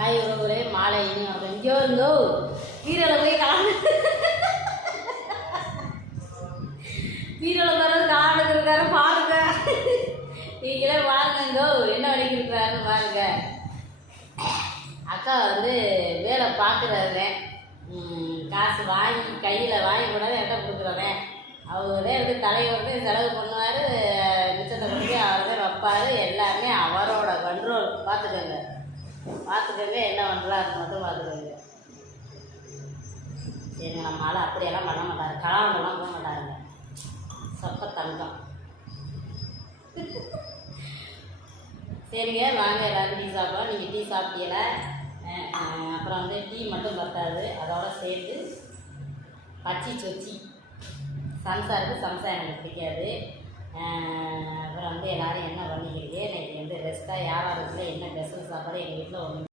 Hi உறவுகளே, மாலை எங்கேயோ இருந்தோ கீரையில் போய் கலந்து கீரையில் தரது காணுக்கு இருக்காரு பாருங்க. நீங்களே பாருங்கோ என்ன வலிக்கு இருக்கிறாருன்னு பாருங்க. அக்கா வந்து வேலை பார்க்குறாரு, காசு வாங்கி கையில் வாங்கி கூடாது என்கிட்ட கொடுக்குறவன் அவரே வந்து தலைவருக்கு செலவு பண்ணுவார், மிச்சத்தை கொடுத்து அவரே வைப்பார். எல்லாமே அவரோட கண்ட்ரோல். பார்த்துக்கோங்க என்ன பண்ணுறாருன்னு மட்டும் பார்த்துக்கோங்க. சரிங்க, நம்ம ஆள் அப்படியெல்லாம் பண்ண மாட்டார், கலாவண்டெல்லாம் போக மாட்டாருங்க. சொப்ப தங்கம். சரிங்க, வாங்க எல்லோரும் டீ சாப்பிடலாம். நீங்கள் டீ சாப்பிட்டீங்கள? அப்புறம் வந்து டீ மட்டும் பத்தாது, அதோட சேர்த்து பச்சி சொச்சி சம்சா இருக்குது. சம்சா எனக்கு பிடிக்காது. அப்புறம் வந்து எல்லோரும் என்ன பண்ணிக்கிறீங்க? இன்றைக்கி வந்து ரெஸ்ட்டாக வியாபாரத்தில் என்ன ஸ்பெஷல் சாப்பாடு எங்கள் வீட்டில் ஒன்று